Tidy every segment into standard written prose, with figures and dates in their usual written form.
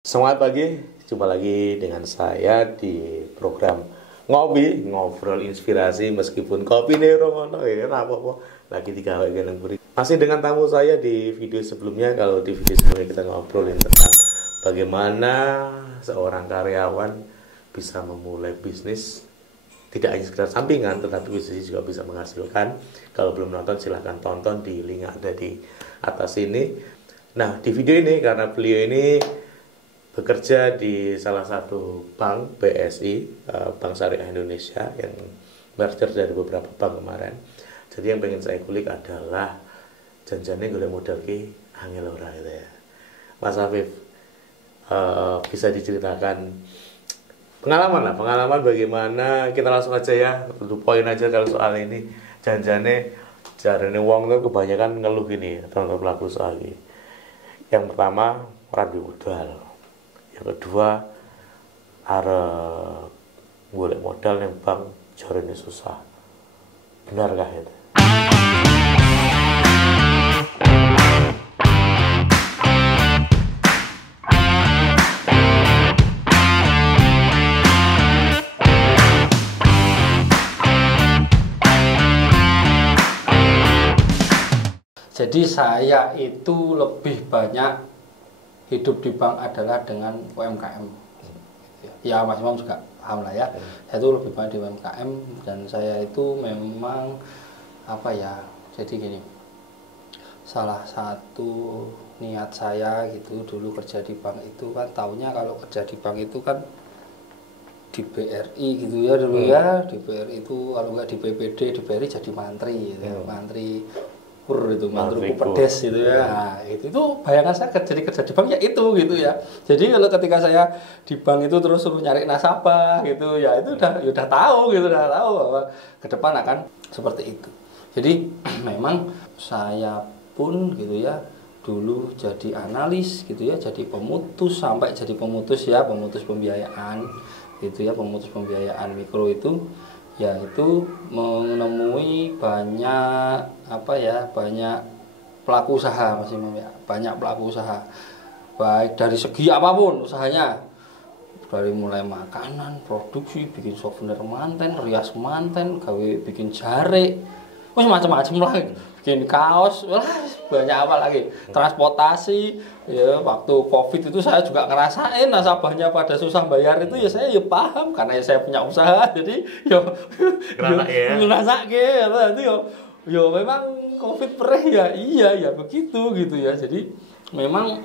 Semangat pagi, jumpa lagi dengan saya di program ngobrol inspirasi meskipun kopi nih romono ya apa-apa lagi tiga hari yang beri. Masih dengan tamu saya di video sebelumnya. Kalau di video sebelumnya kita ngobrolin tentang bagaimana seorang karyawan bisa memulai bisnis tidak hanya sekedar sampingan, tetapi bisnis juga bisa menghasilkan. Kalau belum nonton silahkan tonton di link yang ada di atas ini. Nah, di video ini karena beliau ini bekerja di salah satu bank BSI, Bank Syariah Indonesia, yang merger dari beberapa bank kemarin. Jadi yang pengen saya kulik adalah janjane golek modal ki angel ora gitu ya. Mas Afif, bisa diceritakan pengalaman bagaimana, kita langsung aja ya, untuk poin aja kalau soal ini. Janjane jarane wong tuh kebanyakan ngeluh gini, teman-teman pelaku usaha ini. Yang pertama, rabi modal. Yang kedua, arep golek modal yang bank jarene susah. Benarkah itu? Jadi saya itu lebih banyak hidup di bank adalah dengan UMKM. Ya Mas Imam juga paham lah ya. Saya itu lebih banyak di UMKM dan saya itu memang jadi gini. Salah satu niat saya gitu dulu kerja di bank itu kan taunya kalau kerja di bank itu kan di BRI gitu ya dulu ya. Di BRI itu kalau nggak di BPD, di BRI jadi mantri gitu ya. Mantri itu mantri pedes gitu ya. Nah, itu bayangan saya jadi kerja di bank ya itu gitu ya. Jadi kalau ketika saya di bank itu terus suruh nyari nasabah gitu ya, itu udah tahu bahwa ke depan akan seperti itu. Jadi memang saya pun gitu ya dulu jadi analis gitu ya, jadi pemutus sampai jadi pemutus pembiayaan gitu ya, pemutus pembiayaan mikro itu. Ya itu menemui banyak banyak pelaku usaha Mas Imam ya, banyak pelaku usaha baik dari segi apapun usahanya, dari mulai makanan, produksi, bikin souvenir manten, rias manten, bikin jare, macam-macam lah, bikin kaos, banyak apa lagi, transportasi ya. Waktu COVID itu saya juga ngerasain nasabahnya pada susah bayar itu ya, saya ya paham karena ya saya punya usaha, jadi ngerasa itu yo memang COVID perih ya, iya ya begitu gitu ya. Jadi memang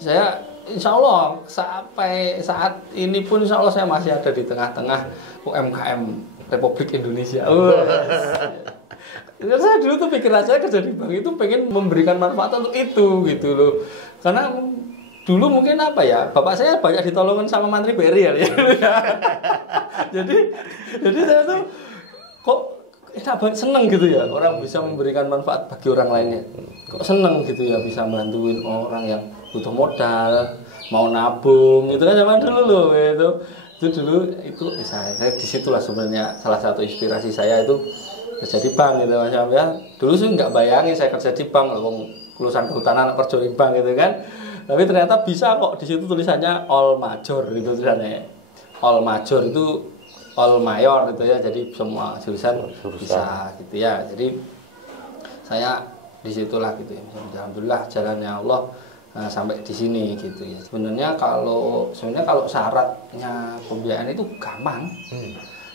saya insya Allah sampai saat ini pun insya Allah saya masih ada di tengah-tengah UMKM Republik Indonesia. Saya dulu tuh pikiran saya kerja di bank itu pengen memberikan manfaat untuk itu gitu loh. Karena dulu mungkin bapak saya banyak ditolongin sama mantri BRI ya. jadi saya tuh kok enak banget, seneng gitu ya orang bisa memberikan manfaat bagi orang lainnya. Kok seneng gitu ya bisa bantuin orang yang butuh modal, mau nabung gitu kan zaman dulu loh itu dulu itu saya disitulah sebenarnya salah satu inspirasi saya itu kerja di bank gitu Mas ya. Dulu sih nggak bayangin saya kerja di bank, lulusan kehutanan kerja di bank gitu kan. Tapi ternyata bisa kok, di situ tulisannya all major gitu tulisannya. All major itu all mayor gitu ya. Jadi semua jurusan bisa gitu ya. Jadi saya disitulah gitu ya. Alhamdulillah jalannya Allah sampai di sini gitu ya. Sebenarnya kalau syaratnya pembiayaan itu gampang.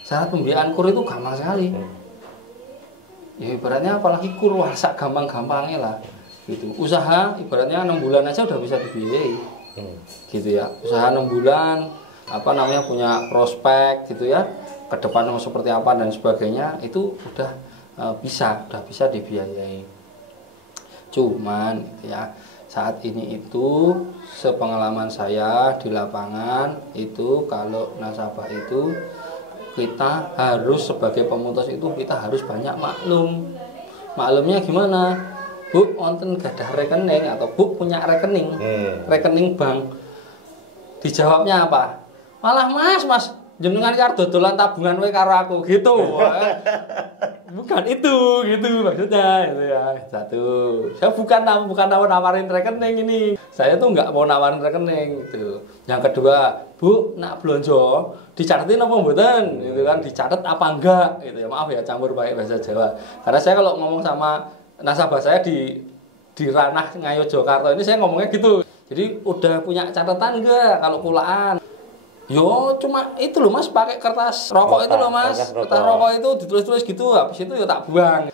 Syarat pembiayaan KUR itu gampang sekali. Ya ibaratnya apalagi KUR sak gampang-gampangnya lah gitu. Usaha ibaratnya 6 bulan aja udah bisa dibiayai. Gitu ya. Usaha 6 bulan punya prospek gitu ya. Ke depan mau seperti apa dan sebagainya itu udah bisa dibiayai. Cuman ya saat ini itu sepengalaman saya di lapangan itu kalau nasabah itu kita harus sebagai pemutus itu kita harus banyak maklumnya gimana, Bu wonten gadah rekening atau Bu punya rekening bank. Dijawabnya apa? Malah mas jenengan ki arep dodolan tabungan wae karo aku gitu. Bukan itu gitu maksudnya itu ya. Satu. Saya bukan nawarin rekening ini. Saya tuh nggak mau nawarin rekening gitu. Yang kedua, Bu, nak belanja dicatetin apa mboten? Gitu kan, dicatat apa enggak gitu ya. Maaf ya campur pakai bahasa Jawa. Karena saya kalau ngomong sama nasabah saya di ranah Ngayo Jakarta ini saya ngomongnya gitu. Jadi udah punya catatan enggak kalau kulaan? Yo cuma itu loh Mas, pakai kertas rokok itu loh Mas. Kertas rokok itu ditulis-tulis gitu, habis itu ya tak buang.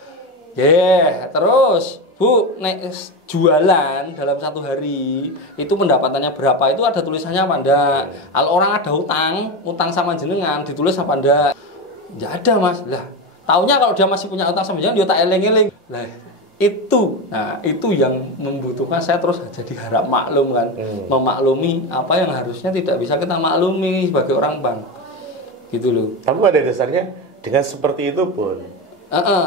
Terus Bu, nek jualan dalam satu hari itu pendapatannya berapa, itu ada tulisannya apa enggak? Kalau orang ada utang sama jenengan ditulis apa enggak? Enggak ada Mas. Lah, taunya kalau dia masih punya utang sama jenengan dia tak eling-eling. Lah, itu yang membutuhkan saya terus jadi harap maklum kan, memaklumi apa yang harusnya tidak bisa kita maklumi sebagai orang bank gitu loh. Tapi pada dasarnya dengan seperti itu pun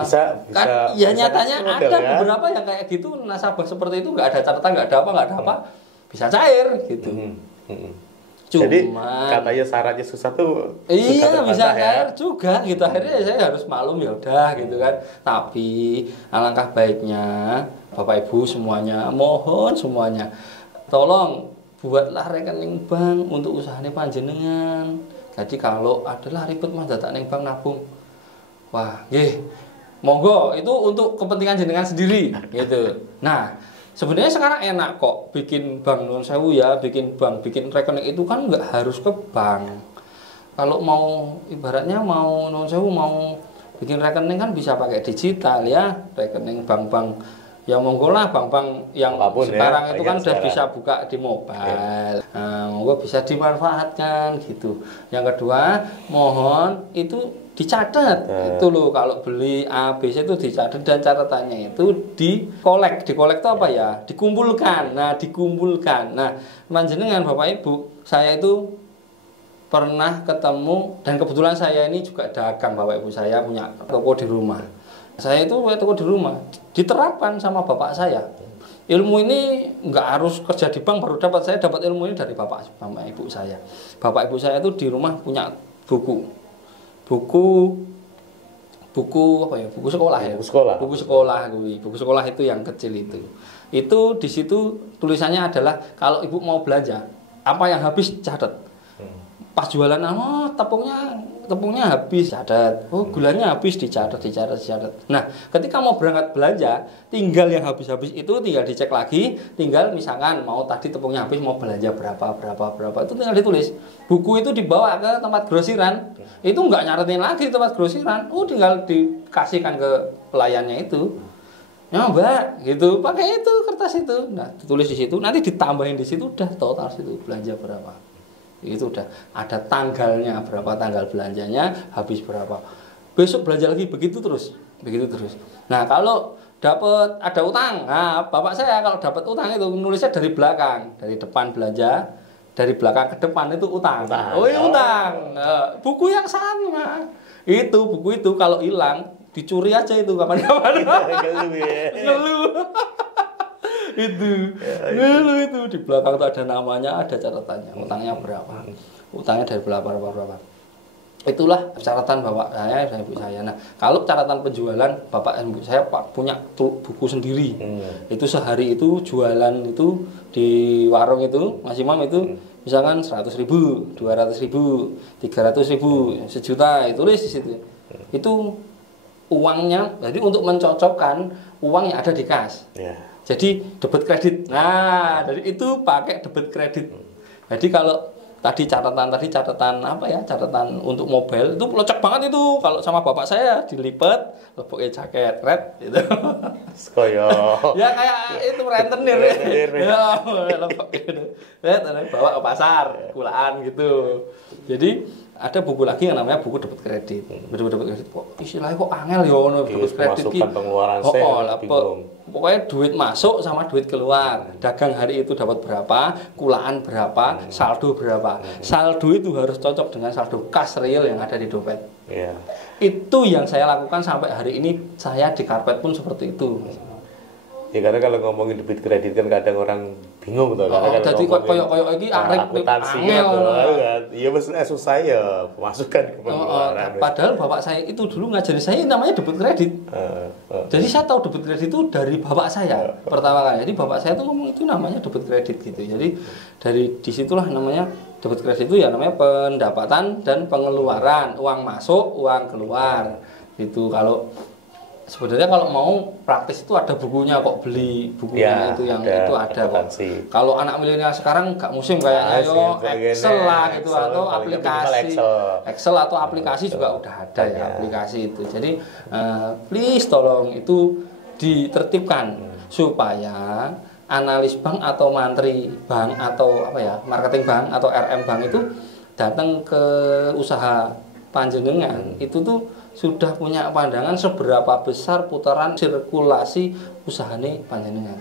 bisa kan ya nyatanya ada beberapa yang kayak gitu, nasabah seperti itu nggak ada catatan, nggak ada apa bisa cair gitu. Jadi katanya syaratnya susah tuh. Iya bisa cair juga gitu. Akhirnya saya harus maklum ya udah gitu kan. Tapi alangkah baiknya Bapak Ibu semuanya, mohon semuanya, tolong buatlah rekening bank untuk usahanya panjenengan. Jadi kalau adalah ribet Mas datang ning bank nabung, wah nggih monggo, itu untuk kepentingan jenengan sendiri gitu. Nah sebenarnya sekarang enak kok bikin bank, non sewu ya, bikin bank, bikin rekening itu kan nggak harus ke bank. Kalau mau ibaratnya mau non sewu mau bikin rekening kan bisa pakai digital ya, rekening bank-bank ya monggo lah, bank-bank yang apapun sekarang ya, itu kan udah bisa buka di mobile. Nah, monggo bisa dimanfaatkan gitu. Yang kedua, mohon itu dicatat itu loh, kalau beli A, B, C itu dicatat dan catatannya itu dikolek itu apa ya, dikumpulkan. Nah panjenengan Bapak Ibu, saya itu pernah ketemu dan kebetulan saya ini juga dagang, Bapak Ibu saya punya toko di rumah. Saya itu punya toko di rumah, diterapkan sama bapak saya. Ilmu ini nggak harus kerja di bank baru dapat, saya dapat ilmu ini dari bapak ibu saya. Bapak ibu saya itu di rumah punya buku apa ya, buku sekolah ya, buku sekolah itu yang kecil itu di situ tulisannya adalah kalau ibu mau belanja apa yang habis catat, pas jualan tepungnya habis catat, gulanya habis dicatat. Nah ketika mau berangkat belanja tinggal yang habis itu tinggal dicek lagi, tinggal misalkan mau tadi tepungnya habis mau belanja berapa itu tinggal ditulis. Buku itu dibawa ke tempat grosiran, itu nggak nyaretin lagi di tempat grosiran, tinggal dikasihkan ke pelayannya itu. Ya Mbak, gitu, pakai itu kertas itu. Nah ditulis di situ, nanti ditambahin di situ, udah total situ belanja berapa. Itu udah ada tanggalnya berapa, tanggal belanjanya habis berapa, besok belanja lagi, begitu terus. Nah kalau dapat ada utang, nah bapak saya kalau dapat utang itu nulisnya dari belakang, dari depan belanja, dari belakang ke depan itu utang. Utang. Buku yang sama itu, buku itu kalau hilang dicuri aja itu kapan-kapan. Ngeluh. itu di belakang tuh ada namanya, ada catatannya, utangnya berapa, utangnya dari berapa. Itulah catatan bapak saya dan ibu saya. Nah kalau catatan penjualan bapak dan ibu saya punya buku sendiri. Itu sehari itu jualan itu di warung itu maksimum itu misalkan 100.000, 200.000, 300.000, 1 juta, tulis di situ. Itu uangnya, jadi untuk mencocokkan uang yang ada di kas. Jadi debit kredit. Nah, dari itu pakai debit kredit. Jadi kalau tadi catatan apa ya? Catatan untuk mobil itu lecek banget itu. Kalau sama bapak saya dilipat, pakai jaket red gitu. Skoyo. Ya kayak itu rentenir. Ya, lepek gitu. Bawa ke pasar, kulaan gitu. Jadi ada buku lagi yang namanya buku debit kredit. Debit kredit kok istilahnya kok angel ya ono debit kredit iki. Pengeluaran Pokoknya duit masuk sama duit keluar. Dagang hari itu dapat berapa, kulaan berapa, saldo berapa. Saldo itu harus cocok dengan saldo kas real yang ada di dompet. Itu yang saya lakukan sampai hari ini, saya di karpet pun seperti itu. Ya karena kalau ngomongin debit kredit kan kadang orang bingung tuh. Jadi koyo iki arek angel kan. Iya maksudnya susah ya pemasukan ke pengeluaran. Padahal bapak saya itu dulu ngajari saya namanya debit kredit. Jadi saya tahu debit kredit itu dari bapak saya pertama kali. Jadi bapak saya tuh ngomong itu namanya debit kredit gitu. Jadi dari disitulah namanya debit kredit itu ya namanya pendapatan dan pengeluaran, uang masuk, uang keluar. Gitu. Kalau sebenarnya kalau mau praktis itu ada bukunya kok, beli bukunya itu yang itu ada kok. Kalau anak milenial sekarang nggak musim kayaknya Excel lah gitu atau aplikasi Excel atau aplikasi juga udah ada ya aplikasi itu. Jadi please tolong itu ditertibkan supaya analis bank atau mantri bank atau apa ya marketing bank atau RM bank itu datang ke usaha panjenengan itu tuh sudah punya pandangan seberapa besar putaran sirkulasi usahane panjenengan.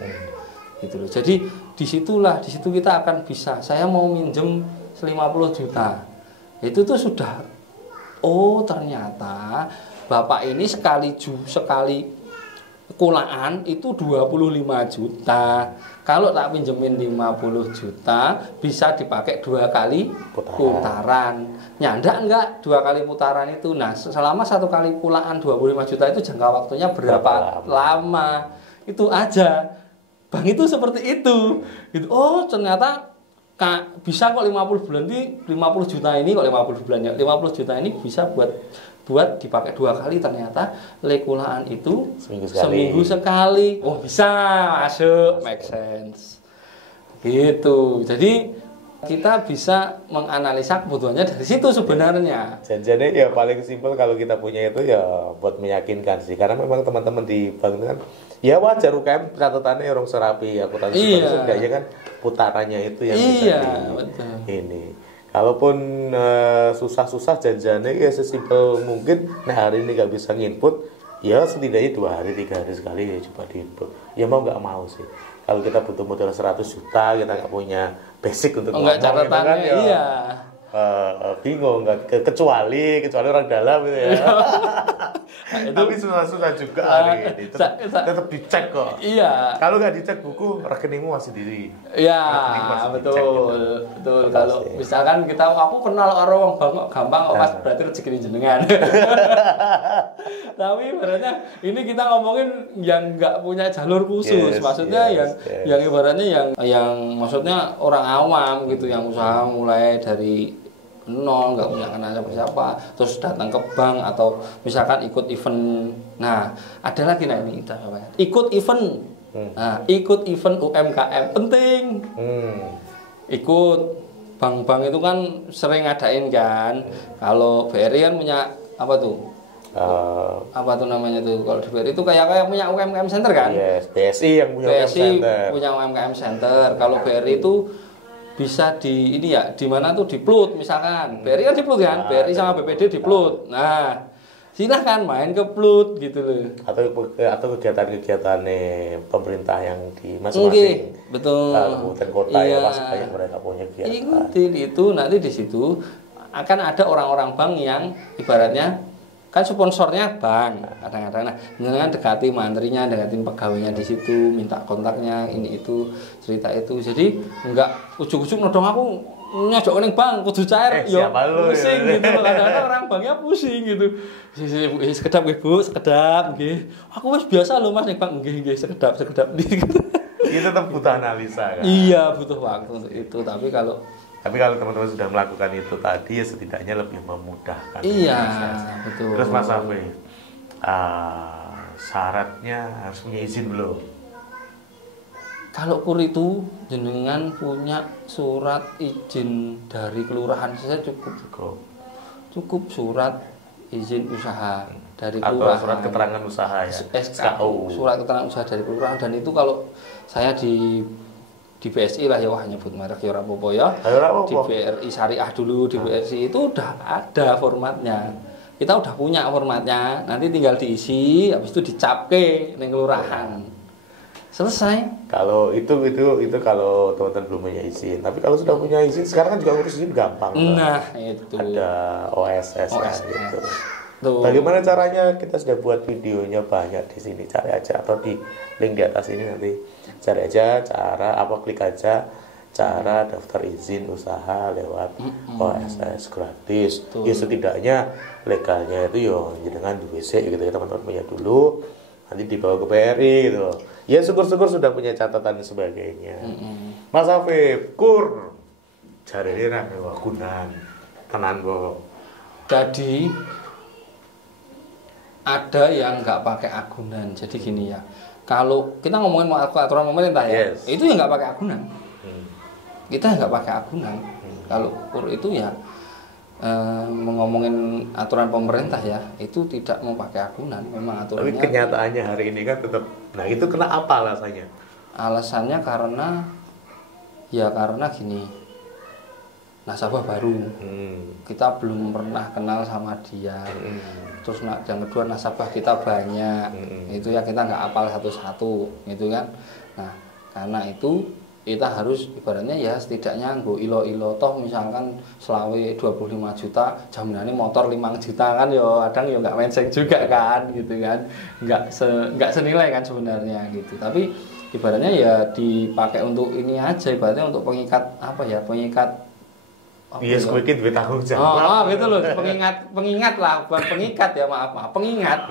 Gitu loh. Jadi di situ kita akan bisa, saya mau minjem 50 juta. Itu tuh sudah ternyata Bapak ini sekali kulaan itu 25 juta. Kalau tak pinjemin 50 juta bisa dipakai 2 kali putaran. Nyandak enggak 2 kali putaran itu? Nah, selama 1 kali kulaan 25 juta itu jangka waktunya berapa lama? Itu aja. Bank itu seperti itu. Gitu. Ternyata bisa kok 50 bulan ini 50 juta ini kok 50 bulan ya. 50 juta ini bisa buat dipakai 2 kali, ternyata lekulaan itu seminggu sekali. Bisa masuk, make sense gitu. Jadi kita bisa menganalisa kebutuhannya dari situ sebenarnya. Jadi ya paling simpel kalau kita punya itu ya buat meyakinkan sih, karena memang teman-teman di bank itu kan ya wajar UKM catatannya orang serapi akuntansi ya kan putarannya itu yang bisa ini. Kalaupun susah-susah janjiannya ya sesimpel mungkin. Nah hari ini nggak bisa nginput, ya setidaknya 2 hari 3 hari sekali ya coba diinput. Ya mau nggak mau sih. Kalau kita butuh modal 100 juta, kita nggak punya basic untuk ngomong catatannya gitu kan, ya, bingung kecuali orang dalam gitu ya. Tapi susah juga hari ini tetap dicek kok. Iya. Kalau nggak dicek buku rekeningmu masih diri. Iya betul. Kalau misalkan aku kenal orang bang gampang kok, pas berarti rezeki jenengan. Tapi ibaratnya ini kita ngomongin yang nggak punya jalur khusus, maksudnya yang ibaratnya yang maksudnya orang awam gitu, yang usaha mulai dari nol, nggak punya kenal siapa, terus datang ke bank atau misalkan ikut event. Nah ada lagi ini ikut event. Nah ikut event UMKM penting. Ikut bank-bank itu kan sering ngadain kan. Kalau BRI kan punya apa tuh? Apa tuh namanya tuh? Kalau di BRI itu kayak punya UMKM Center kan? Yes, BSI yang punya UMKM Center. Punya UMKM Center. Kalau BRI itu bisa di mana tuh di Plut misalkan. BRI kan di Plut kan? BRI sama BPD di Plut. Nah, silahkan main ke Plut gitu loh. Atau kegiatan-kegiatan pemerintah yang di masing-masing. Betul. Kabupaten kota ya masih banyak mereka punya kegiatan. Ikutin itu, nanti di situ akan ada orang-orang bank yang ibaratnya kan sponsornya bank kadang-kadang. Nah, dengan dekati mantrinya, dekatin pegawainya di situ, minta kontaknya, ini itu, cerita itu. Jadi enggak ujuk-ujuk nodong aku nyojok ning bank kudu cair ya pusing gitu. Kadang-kadang orang banknya pusing gitu. Sekedap nggih Bu, sekedap nggih. Aku wis biasa lho Mas ning bank nggih sekedap gitu. Itu tetap butuh analisa kan. Iya, butuh waktu untuk itu. Tapi kalau teman-teman sudah melakukan itu tadi ya setidaknya lebih memudahkan. Iya, betul. Terus Mas Afri, syaratnya harus punya izin belum? Kalau kur itu jenengan punya surat izin dari kelurahan saja cukup surat izin usaha dari kelurahan. Atau surat keterangan usaha ya. SKU. Surat keterangan usaha dari kelurahan, dan itu kalau saya di BSI lah ya, wah nyebut merek ya ora apa-apa ya. Di BRI Syariah dulu, di BSI itu udah ada formatnya. Kita udah punya formatnya, nanti tinggal diisi, habis itu dicapke ning kelurahan. Selesai. Kalau itu kalau teman-teman belum punya izin. Tapi kalau sudah punya izin, sekarang kan juga ngurus izin gampang. Nah, itu. Ada OSS. Gitu. Tuh. Bagaimana caranya? Kita sudah buat videonya banyak di sini, cari aja atau di link di atas ini nanti cari aja cara apa, klik aja cara daftar izin usaha lewat OSS gratis. Tuh. Ya setidaknya legalnya itu yo dengan di WC gitu ya teman-teman, punya dulu nanti dibawa ke BRI gitu. Ya syukur-syukur sudah punya catatan dan sebagainya. Mas Afif, kur cari ini gunan tenan kok. Jadi ada yang nggak pakai agunan. Jadi gini ya, kalau kita ngomongin aturan pemerintah ya, Yes. itu yang nggak pakai agunan. Kita nggak pakai agunan. Kalau kur itu ya ngomongin aturan pemerintah ya, itu tidak mau pakai agunan. Memang Tapi aturannya. kenyataannya hari ini kan tetap. Nah itu kena apa alasannya? Alasannya karena gini. Nasabah baru, kita belum pernah kenal sama dia. Terus yang kedua nasabah kita banyak, itu ya kita nggak hafal satu-satu, gitu kan. Nah karena itu kita harus ibaratnya ya setidaknya nggo ilo-ilo toh misalkan selawe 25 juta, jaminannya motor 5 juta kan yo kadang yo nggak menseng juga kan, gitu kan. Nggak senilai kan sebenarnya gitu. Tapi ibaratnya ya dipakai untuk ini aja, ibaratnya untuk pengikat apa ya, pengikat. Iya, sedikit duit tanggung jawab. Gitu loh, pengingat lah, bukan pengikat ya, maaf, pengingat.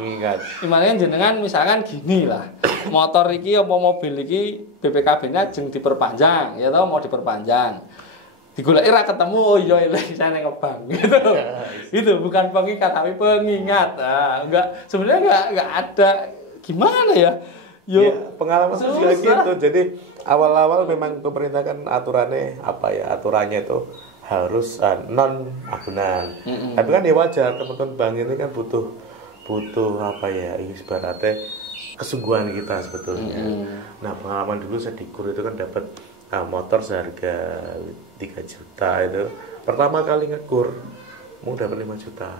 Gimana jenengan misalkan gini lah, motor iki apa mobil iki BPKB-nya jeng diperpanjang, ya tau mau diperpanjang. Digoleki ra ketemu, oh iya sana ngebang gitu. Itu bukan pengikat tapi pengingat. Nah, sebenarnya enggak ada gimana ya? Pengalaman saya juga gitu. Jadi awal-awal memang pemerintah kan aturannya aturannya itu harus non agunan. Tapi kan ya wajar, teman-teman bank ini kan butuh ibaratnya kesungguhan kita sebetulnya. Nah pengalaman dulu saya di KUR itu kan dapat motor seharga 3 juta itu. Pertama kali ngekur mau dapat 5 juta.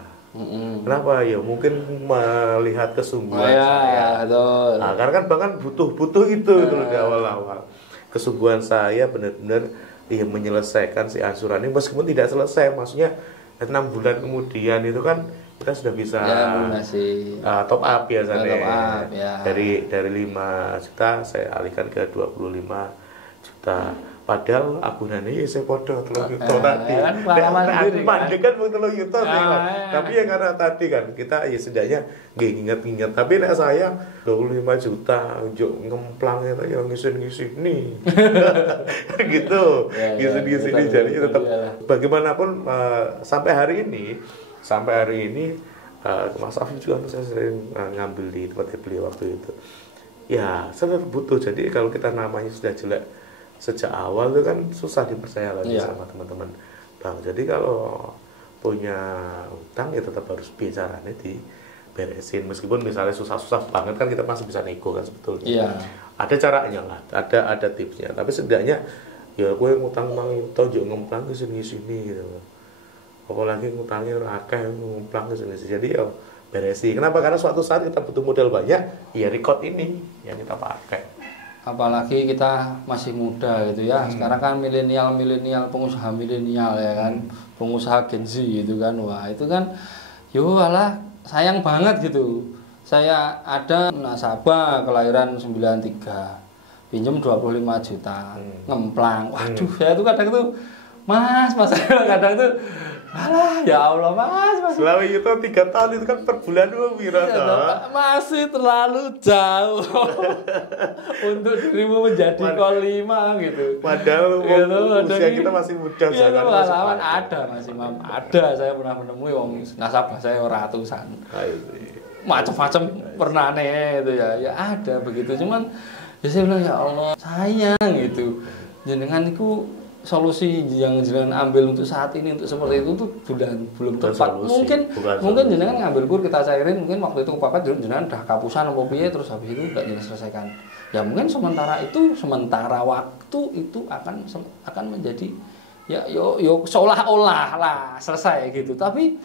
Kenapa? Ya mungkin melihat kesungguhan saya. Betul. Nah, karena kan bahkan butuh gitu loh di awal-awal. Kesungguhan saya benar-benar menyelesaikan si ansuran ini, meskipun tidak selesai, maksudnya 6 bulan kemudian itu kan kita sudah bisa top up biasanya. Top up, ya. Dari 5 juta saya alihkan ke 25 juta. Padahal agunannya ya saya podo 3 juta tadi. Mandek kan mau 3 juta. Tapi ya karena tadi kan kita ya setidaknya nggak inget-inget. Tapi nek saya 25 juta unjuk ngemplang itu ya ngisi nih. Gitu. Ngisi nih jadi tetap bagaimanapun sampai hari ini Mas Afif juga saya sering ngambil di tempatnya beliau waktu itu. Ya, saya butuh. Jadi kalau kita namanya sudah jelek sejak awal itu kan susah dipercaya lagi sama teman-teman bang. Jadi kalau punya utang ya tetap harus bicaranya diberesin, meskipun misalnya susah-susah banget kan kita masih bisa nego kan sebetulnya. Ada caranya lah, ada tipsnya. Tapi setidaknya ya gue ngutang mang itu juga ngemplang ke sini gitu. Apalagi ngutangnya akeh ngemplang ke sini. Jadi ya beresi. Kenapa? Karena suatu saat kita butuh modal banyak, ya record ini yang kita pakai. Apalagi kita masih muda gitu ya. Sekarang kan milenial, pengusaha milenial ya kan, pengusaha Gen Z gitu kan. Wah, itu kan alah sayang banget gitu. Saya ada nasabah kelahiran 93. Pinjem 25 juta, ngemplang. Waduh, saya tuh kadang tuh Mas kadang tuh alah ya Allah mas. Selama itu 3 tahun itu kan per bulan masih terlalu jauh untuk dirimu menjadi kol 5 gitu. Padahal usia kita masih muda. Iya, pengalaman ada saya pernah menemui nasabah saya ratusan. Macam-macam pernah itu ya ada begitu. Cuman ya saya bilang ya Allah sayang gitu. Jenengan itu solusi yang jenengan ambil untuk saat ini untuk seperti itu tuh belum tepat. Mungkin jenengan ngambil KUR kita cairin, mungkin waktu itu papat jenengan udah kapusan apa piye, terus habis itu enggak diselesaikan. Ya mungkin sementara waktu itu akan menjadi ya seolah-olah lah selesai gitu. Tapi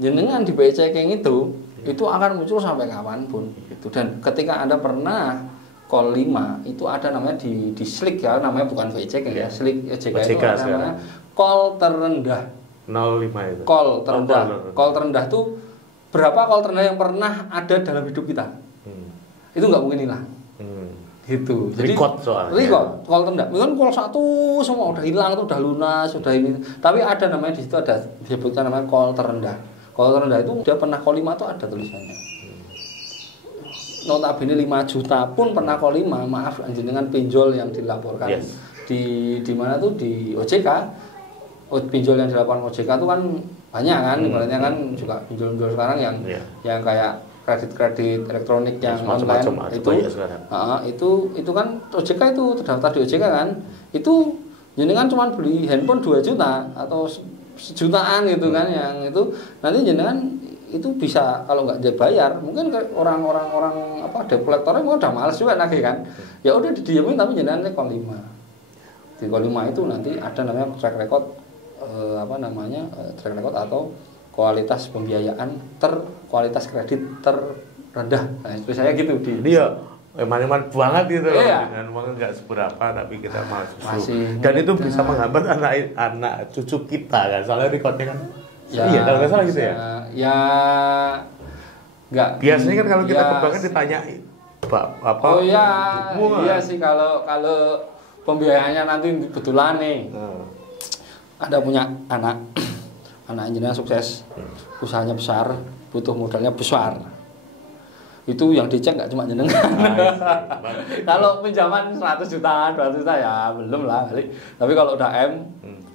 jenengan di BI checking itu akan muncul sampai kapanpun gitu. Dan ketika Anda pernah call 5 itu ada namanya di SLIK ya, namanya bukan VC ya, SLIK OJK itu namanya call terendah 05 itu. Call terendah tuh berapa call terendah yang pernah ada dalam hidup kita. Itu nggak mungkin hilang. Gitu. Jadi Record soalnya. Record, call terendah. Mungkin call 1 semua udah hilang tuh, udah lunas, udah ini. Tapi ada namanya di situ ada disebutkan namanya call terendah. Call terendah itu dia pernah call 5 tuh ada tulisannya. Notabene 5 juta pun pernah call 5, maaf dengan pinjol yang dilaporkan di mana tuh di OJK. Pinjol yang dilaporkan OJK itu kan banyak kan, ibaratnya kan juga pinjol-pinjol sekarang yang kayak kredit elektronik yang online itu kan OJK itu terdaftar di OJK kan, itu jenengan cuma beli handphone 2 juta atau sejutaan gitu kan, yang itu nanti jenengan itu bisa kalau nggak dibayar mungkin orang-orang debt collector udah males juga nagih kan, ya udah didiemin tapi jenengan call 5 di call 5 itu nanti ada namanya track record track record atau kualitas pembiayaan kualitas kredit terendah. Nah, itu saya gitu dia eman-eman banget gitu loh, iya. dengan uang nggak seberapa tapi kita masih dan itu bisa menghambat anak cucu kita kan, soalnya recordnya kan iya kalau nggak salah gitu ya. Ya nggak biasanya kan kalau kita ke bank kan ditanya apa iya sih kalau pembiayaannya nanti kebetulan nih ada punya anak engineer sukses, usahanya besar, butuh modalnya besar. Itu yang dicek nggak cuma jenengan. Kalau pinjaman 100 jutaan, 200 juta ya belum lah kali. Tapi kalau udah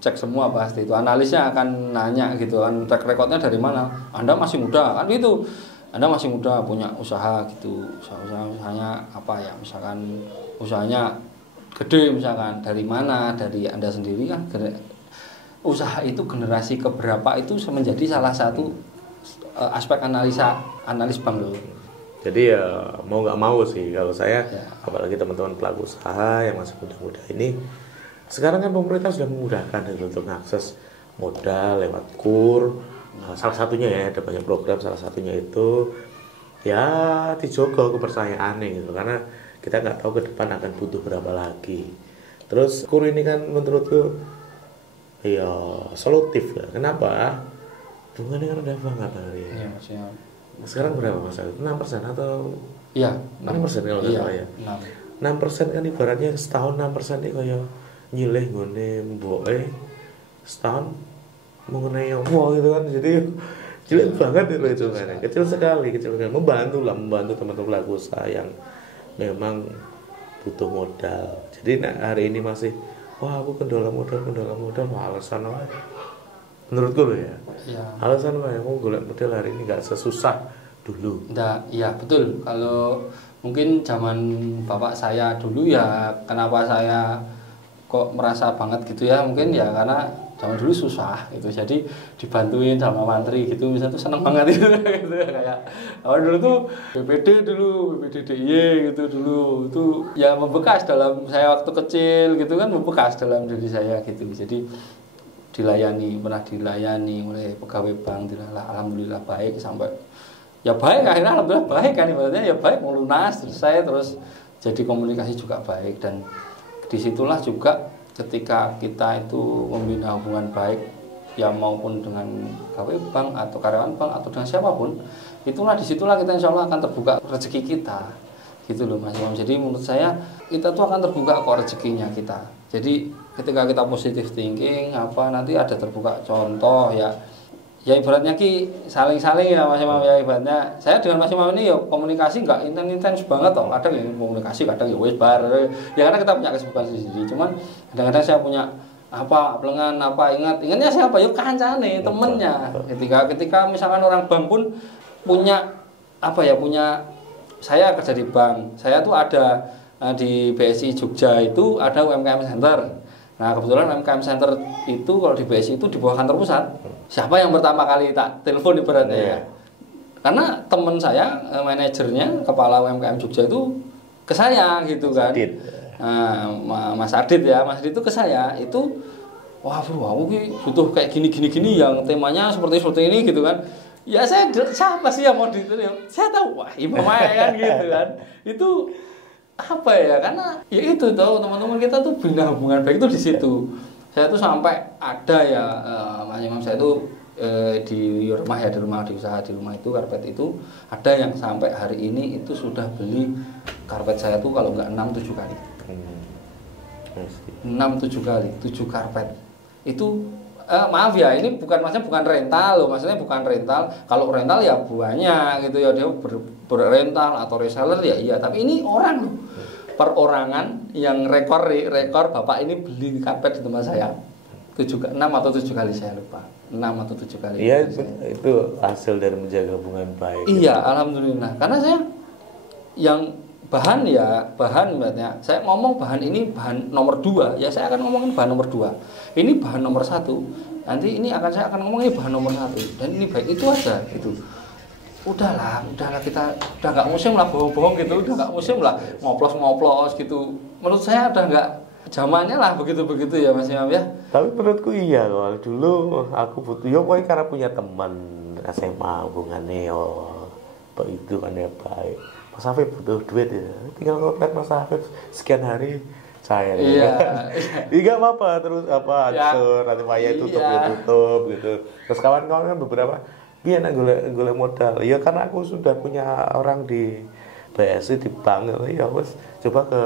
cek semua pasti itu. Analisnya akan nanya gitu kan, track recordnya dari mana? Anda masih muda kan gitu. Anda masih muda punya usaha gitu. Usahanya apa ya? Misalkan usahanya gede misalkan, dari mana? Dari Anda sendiri kan. Usaha itu generasi keberapa itu menjadi salah satu aspek analis bank loh. Jadi ya mau nggak mau sih kalau saya apalagi teman-teman pelaku usaha yang masih muda-muda ini, sekarang kan pemerintah sudah memudahkan untuk mengakses modal lewat KUR. Salah satunya ya ada banyak program, salah satunya itu ya dijogo kepercayaannya gitu, karena kita nggak tahu ke depan akan butuh berapa lagi. Terus KUR ini kan menurutku ya solutif ya. Kenapa? Bunganya kan udah banget hari ini. Iya, sekarang berapa Mas? 6% atau? Iya, 6% kalau nggak salah ya. 6% kan ibaratnya setahun 6% ini kayak nyileh ngone mboke setahun mengenai apa gitu kan. Jadi jelek banget itu kan. Kecil sekali. Membantu teman-teman pelaku usaha yang memang butuh modal. Jadi hari ini masih aku kendala modal, alasan apa? Menurutku loh ya. Alasan apa ya? Aku golek modal hari ini nggak sesusah dulu. Iya betul. Kalau mungkin zaman bapak saya dulu ya, kenapa saya kok merasa banget gitu ya? Mungkin ya karena zaman dulu susah gitu. Jadi dibantuin sama mantri gitu, misalnya tuh seneng banget gitu kayak awal dulu tuh BPDDIY gitu dulu itu ya membekas dalam saya waktu kecil gitu kan, membekas dalam diri saya gitu. Jadi pernah dilayani oleh pegawai bank, alhamdulillah baik sampai ya baik, akhirnya alhamdulillah baik kan, ibaratnya ya baik, mau lunas selesai, terus jadi komunikasi juga baik. Dan disitulah juga ketika kita itu membina hubungan baik ya maupun dengan pegawai bank atau karyawan bank atau dengan siapapun, disitulah kita insya Allah akan terbuka rezeki kita gitu loh Mas Imam. Jadi menurut saya kita tuh akan terbuka kok rezekinya kita. Jadi ketika kita positive thinking nanti ada terbuka contoh ya ibaratnya saling-saling ya Mas Imam ya, ibaratnya saya dengan Mas Imam ini ya komunikasi nggak intens banget toh, kadang ya komunikasi kadang ya wes bar ya karena kita punya kesibukan sendiri. Cuman kadang-kadang saya punya ingatnya siapa yuk kancane temennya. Ketika misalkan orang bank pun punya saya kerja di bank, saya tuh ada di BSI Jogja itu ada UMKM Center. Nah kebetulan UMKM Center itu kalau di BSI itu di bawah kantor pusat. Siapa yang pertama kali tak telepon ibaratnya ya? Karena teman saya, manajernya, kepala UMKM Jogja itu ke saya gitu kan. Mas Adit itu ke saya itu, wah bro, aku butuh kayak gini yang temanya seperti ini gitu kan. Ya siapa sih yang mau diterima? Saya tahu, wah Imam kan gitu kan. Itu apa ya? Karena ya itu tahu teman-teman kita tuh bina hubungan baik itu di situ. Saya tuh sampai ada ya Mas Imam, saya tuh di rumah ya, di usaha di rumah itu karpet itu ada yang sampai hari ini itu sudah beli karpet saya tuh kalau nggak 6-7 kali. 6-7 kali, 7 karpet. Itu maaf ya, ini maksudnya bukan rental loh, maksudnya bukan rental. Kalau rental ya banyak gitu ya, dia berrental atau reseller ya iya, tapi ini orang loh. Perorangan yang rekor bapak ini beli karpet di tempat saya 6 atau 7 kali, saya lupa 6 atau 7 kali. Iya, itu hasil dari menjaga hubungan baik. Iya, alhamdulillah. Karena saya yang bahan berarti saya ngomong bahan ini bahan nomor 2 ya, saya akan ngomongin bahan nomor 2. Ini bahan nomor 1. Nanti saya akan ngomongin bahan nomor 1 dan ini baik, itu aja gitu. Udahlah kita udah nggak musim lah bohong-bohong gitu, udah nggak musim lah ngoplos gitu. Menurut saya udah nggak zamannya lah begitu ya Mas Imam ya. Tapi menurutku iya, kalau dulu aku butuh pokoknya karena punya teman SMA hubungannya itu kan ya baik. Mas Hafid butuh duit ya, tinggal kontak Mas Hafid sekian hari saya. Iya. Iya apa terus atur nanti payah tutup gitu. Terus kawan-kawan kan beberapa iya nak gula modal. Ya karena aku sudah punya orang di BSI di bank, ya wes coba ke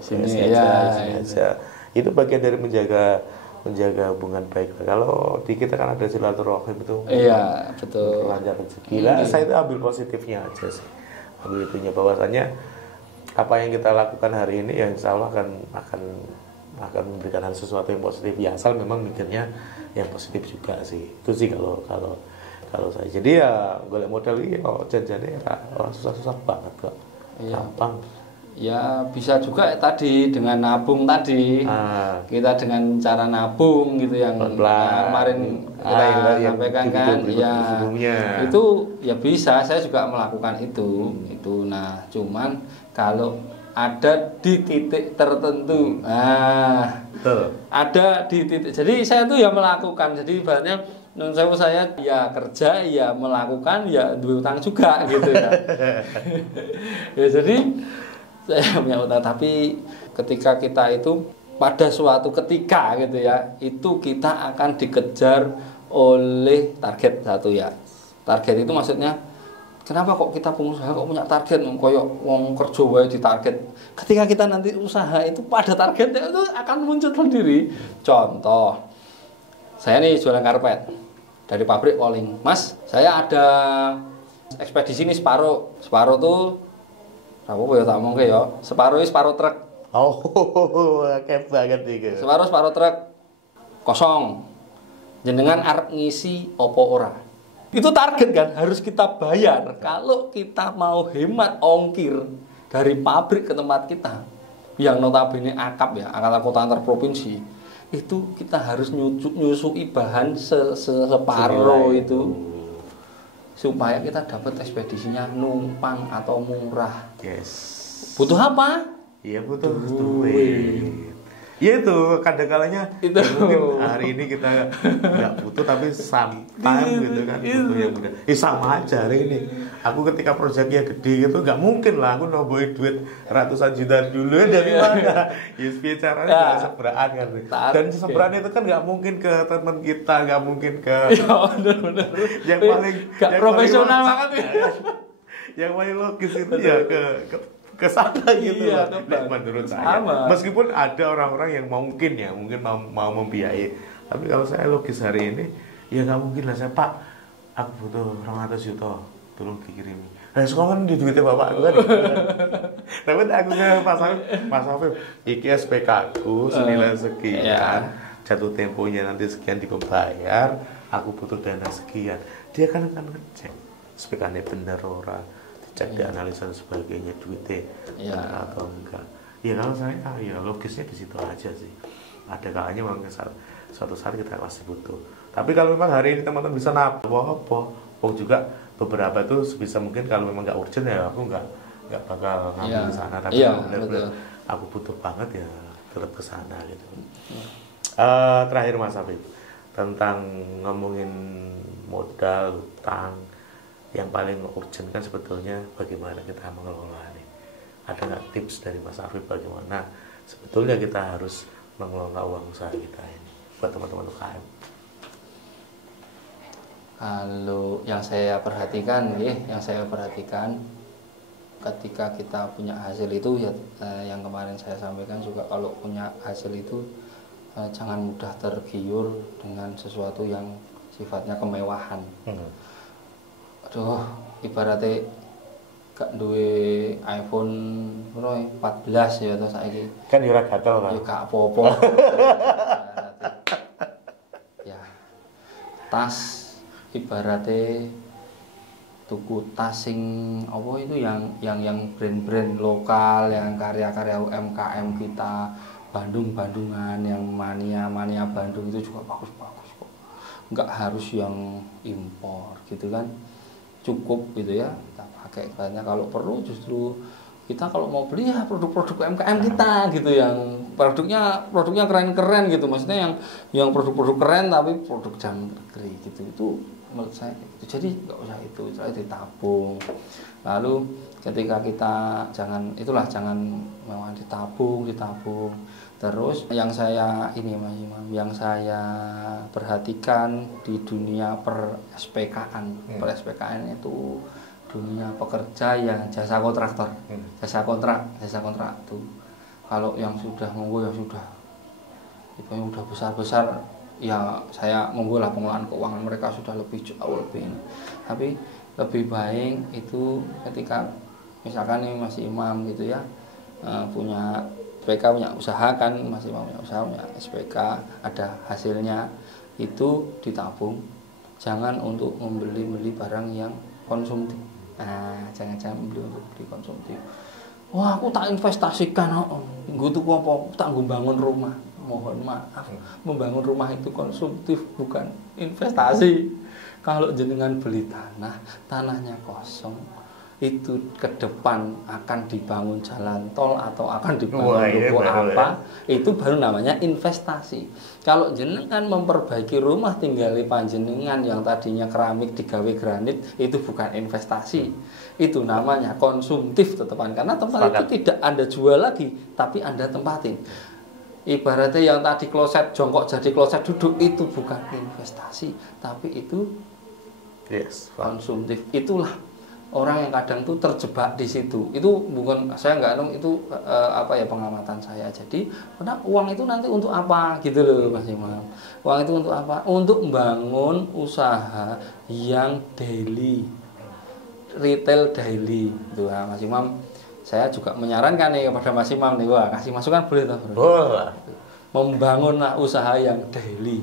sini aja. Itu bagian dari menjaga hubungan baik. Kalau di kita kan ada silaturahim itu. Iya, betul. Lancar rezeki. Saya itu ambil positifnya aja sih. Ambil itunya bahwasannya apa yang kita lakukan hari ini ya insya Allah akan memberikan sesuatu yang positif. Ya asal memang mikirnya yang positif juga sih. Itu sih kalau saya. Jadi ya golek modal ini janjane orang susah-susah banget kok. Iya. Gampang. Ya bisa juga tadi dengan nabung tadi. Kita dengan cara nabung gitu yang kemarin kita sampaikan kan ya. Itu ya bisa, saya juga melakukan itu. Nah, cuman kalau ada di titik tertentu. Betul. Ada di titik. Jadi saya tuh ya melakukan. Jadi ibaratnya saya ya kerja, ya melakukan, ya duit utang juga gitu ya. Ya jadi saya punya utang, tapi ketika kita itu pada suatu ketika gitu ya, itu kita akan dikejar oleh target satu ya. Target itu maksudnya kenapa kok kita pengusaha kok punya target, koyok wong kerja wae di target. Ketika kita nanti usaha itu pada targetnya itu akan muncul sendiri. Contoh, saya nih jualan karpet dari pabrik calling, Mas, saya ada ekspedisi nih separuh tuh apa ya tak ngomong ya, separuh truk. Kayak banget nih. Separuh truk kosong. Jenengan arep ngisi opo ora? Itu target kan, harus kita bayar. Kalau kita mau hemat ongkir dari pabrik ke tempat kita, yang notabene akap ya, angkatan kota antar provinsi, itu kita harus nyusui bahan separuh itu supaya kita dapat ekspedisinya numpang atau murah. Yes. Butuh apa? Iya butuh duit. Ya itu kadang-kalanya itu. Mungkin hari ini kita nggak butuh tapi sometimes gitu kan butuh yang mudah. Sama aja hari ini. Aku ketika proyeknya gede gitu nggak mungkin lah aku nambahin duit ratusan juta dulu dari mana? Ya caranya juga seberaan kan. Dan seberaan itu kan nggak mungkin ke teman kita, nggak mungkin ke. Ya benar. Yang paling nggak profesional banget ya. Yang paling logis itu ya ke sana gitu iya, menurut saya. Meskipun ada orang-orang yang mungkin mau membiayai, tapi kalau saya logis hari ini ya nggak mungkin lah saya, Pak aku butuh 200 juta tolong dikirim. Nah sekarang kan di duitnya bapak aku kan. Tapi aku nggak Mas Afif iki SPK aku senilai sekian, jatuh temponya nanti sekian dibayar, aku butuh dana sekian. Dia kan ngecek SPK-nya bener ora, cek dianalisa dan sebagainya duitnya atau enggak. Ya kalau saya ya logisnya di situ aja sih. Ada kalanya memang suatu saat kita pasti butuh. Tapi kalau memang hari ini teman-teman bisa nabung juga beberapa itu sebisa mungkin kalau memang nggak urgent ya aku nggak bakal ngambil di sana. Tapi kalau benar-benar aku butuh banget ya tetap ke sana gitu. Terakhir Mas Afif tentang ngomongin modal, utang, yang paling urgent kan sebetulnya bagaimana kita mengelola nih. Ada nggak tips dari Mas Afif bagaimana sebetulnya kita harus mengelola uang usaha kita ini buat teman-teman UKM? Kalau yang saya perhatikan, ketika kita punya hasil itu ya, yang kemarin saya sampaikan juga, kalau punya hasil itu jangan mudah tergiur dengan sesuatu yang sifatnya kemewahan. Aduh, ibaratnya gak duwe iPhone 14 ya, atau saiki kan ora gatel kan. Ya gak apa-apa. Ya, tas ibaratnya tuku tas sing apa itu yang brand-brand lokal, yang karya-karya UMKM kita, Bandung-Bandungan, yang mania Bandung itu juga bagus-bagus kok. Enggak harus yang impor gitu kan. Cukup gitu ya, kita pakai banyak. Kalau perlu justru kita kalau mau beli ya produk-produk UMKM kita gitu, yang produknya keren-keren gitu, maksudnya yang produk-produk keren tapi produk dalam negeri gitu. Itu menurut saya gitu. Jadi nggak usah itu, saya ditabung. Lalu ketika kita jangan mau ditabung. Terus yang saya perhatikan di dunia per SPKN itu dunia pekerja yang jasa kontraktor, jasa kontrak tuh. Kalau yang sudah besar, ya saya lah pengelolaan keuangan mereka sudah jauh lebih ini. Tapi lebih baik itu ketika misalkan nih Mas Imam gitu ya, punya SPK, punya usaha kan, Mas Imam punya usaha, punya SPK, ada hasilnya, itu ditabung. Jangan untuk membeli barang yang konsumtif. Nah, jangan beli untuk beli konsumtif. Wah, aku tak investasikan, nggo tuku apa? Tak nggo bangun rumah. Mohon maaf, membangun rumah itu konsumtif, bukan investasi. Kalau jenengan beli tanahnya kosong, itu ke depan akan dibangun jalan tol atau akan dibangun ruko apa, itu baru namanya investasi. Kalau jenengan memperbaiki rumah tinggal panjenengan yang tadinya keramik digawe granit, itu bukan investasi, itu namanya konsumtif tetepan, karena tempat itu tidak Anda jual lagi, tapi Anda tempatin. Ibaratnya yang tadi kloset jongkok jadi kloset duduk, itu bukan investasi, tapi itu konsumtif. Itulah orang yang kadang tuh terjebak di situ. Itu bukan saya nggak itu pengamatan saya. Jadi karena uang itu nanti untuk apa gitu loh Mas Imam. Uang itu untuk apa? Untuk membangun usaha yang daily, retail daily. Itu Mas Imam. Saya juga menyarankan nih kepada Mas Imam nih, kasih masukan boleh toh? Boleh. Membangun usaha yang daily.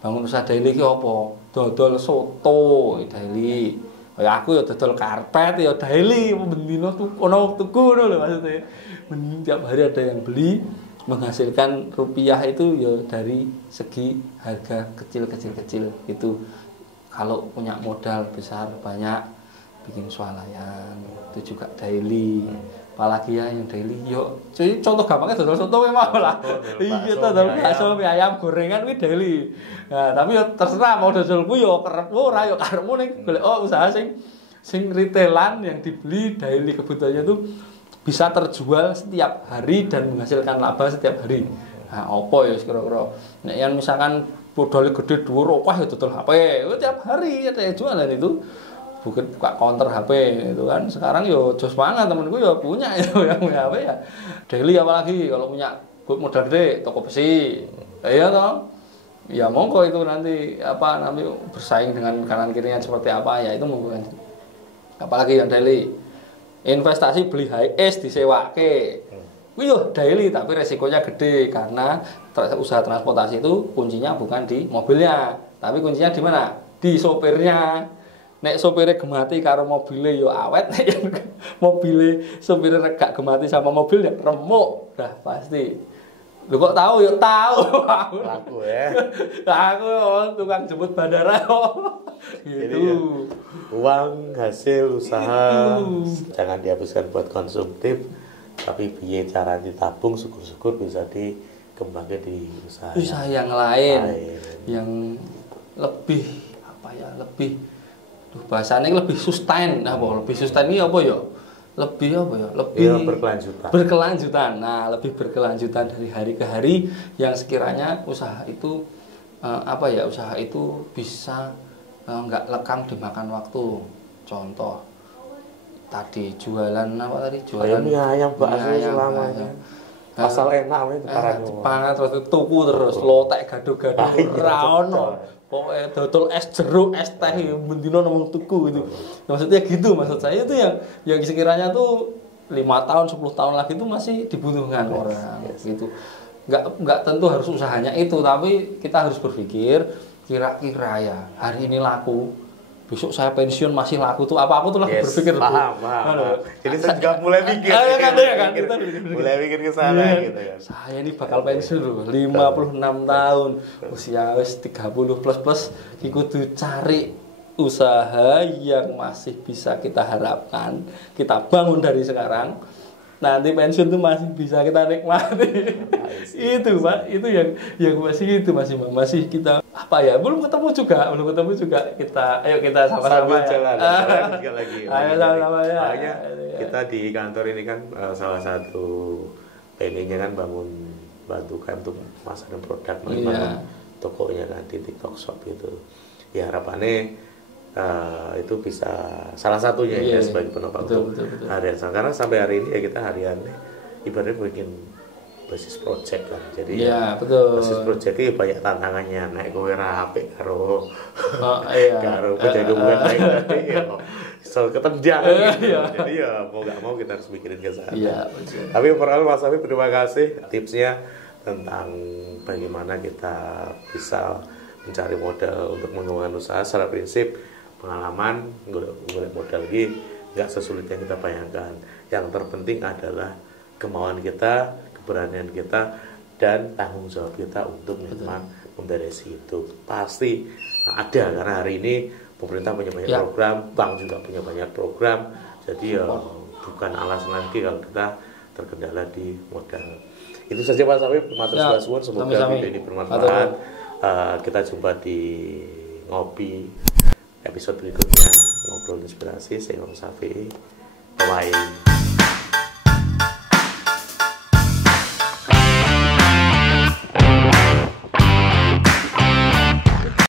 Bangun usaha daily ki apa? Dodol soto daily. Ya aku ya dodol karpet ya daily, bendino tuh ono tuku ngono lho maksudnya. Tiap hari ada yang beli, menghasilkan rupiah itu ya dari segi harga kecil itu. Kalau punya modal besar banyak, bikin swalayan itu juga daily. Apalagi ya yang daily, yuk contoh gampangnya dodol soto memang lah. Iya, dodol bakso, mie ayam, gorengan kuwi daily. Nah, tapi ya terserah mau dodolku yo kerepmu ora yo karepmu ning golek usaha sing retailan yang dibeli daily, kebutuhannya itu bisa terjual setiap hari dan menghasilkan laba setiap hari. Nah, opo ya kira-kira. Nek yang misalkan modalnya gede dhuwur, wah ya dodol HP, tiap hari ada jualan itu. Bukan buka counter HP itu kan. Sekarang yo jos banget, temenku yo punya itu yang punya HP ya daily. Apalagi kalau punya modal gede, toko besi, iya toh, ya monggo itu nanti bersaing dengan kanan kirinya seperti apa ya, itu monggo. Apalagi yang daily, investasi beli HIS disewake, yo daily, tapi resikonya gede karena usaha transportasi itu kuncinya bukan di mobilnya, tapi kuncinya di mana? Di sopirnya. Nek sopirnya gemati karo mobilnya yo awet, nek mobilnya sopirnya gak gemati sama mobil ya remuk, dah pasti. Lu kok tahu? Ya tahu. Aku ya. Aku tukang jemput bandara kok. Gitu. Jadi ya, uang hasil usaha jangan dihabiskan buat konsumtif, tapi biaya cara ditabung, syukur-syukur bisa dikembangkan di usaha yang lain. Yang lebih bahasanya lebih sustain. Lebih sustain ini apa ya? Lebih berkelanjutan. Nah, lebih berkelanjutan dari hari ke hari, yang sekiranya usaha itu usaha itu bisa nggak lekang dimakan waktu. Contoh tadi jualan apa tadi? Jualan mie ayam bakso selamanya. Asal enak weh Jepang terus tuku terus lotek gado-gado ra ono. Pokoke dodol es jeruk, es teh bendino nang tuku gitu. Maksudnya gitu, maksud saya itu yang sekiranya tuh 5 tahun, 10 tahun lagi itu masih dibutuhkan orang gitu. Enggak tentu harus usahanya itu, tapi kita harus berpikir kira-kira ya hari ini laku, besok saya pensiun masih laku tuh apa aku tuh lagi berpikir paham. Jadi saya juga mulai mikir mulai mikir ke sana gitu kan. Saya ini bakal pensiun loh 56 tahun usia wis 30 plus kudu cari usaha yang masih bisa kita harapkan kita bangun dari sekarang, nanti pensiun tuh masih bisa kita nikmati. Itu Pak, itu yang masih kita apa ya, belum ketemu juga kita, ayo kita sama-sama jalan lagi. Ayo sama-sama ya. Makanya kita di kantor ini kan salah satu planningnya kan bantu kan untuk masakan produk, bangun tokonya kan di TikTok Shop gitu. Ya harapannya itu bisa salah satunya ya sebagai penopang untuk harian. Karena sampai hari ini ya kita hariannya ibaratnya bikin basis project kan. Jadi basis project itu banyak tantangannya, naik kowe rapi karo karo penjagungan naik tadi ya soal ketendang gitu. Jadi ya mau nggak mau kita harus mikirin ke sana. Tapi overall Mas Afif terima kasih tipsnya tentang bagaimana kita bisa mencari modal untuk mengembangkan usaha. Secara prinsip pengalaman golek modal lagi nggak sesulit yang kita bayangkan. Yang terpenting adalah kemauan kita, keberanian kita, dan tanggung jawab kita untuk memang memberesi itu. Pasti ada, karena hari ini pemerintah punya banyak program, bank juga punya banyak program. Jadi ya bukan alasan lagi kalau kita terkendala di modal. Itu saja Mas Afif, matur suwun, semoga video ini bermanfaat. Kita jumpa di ngopi episode berikutnya, ngobrol inspirasi. Saya Mas Afif. Bye.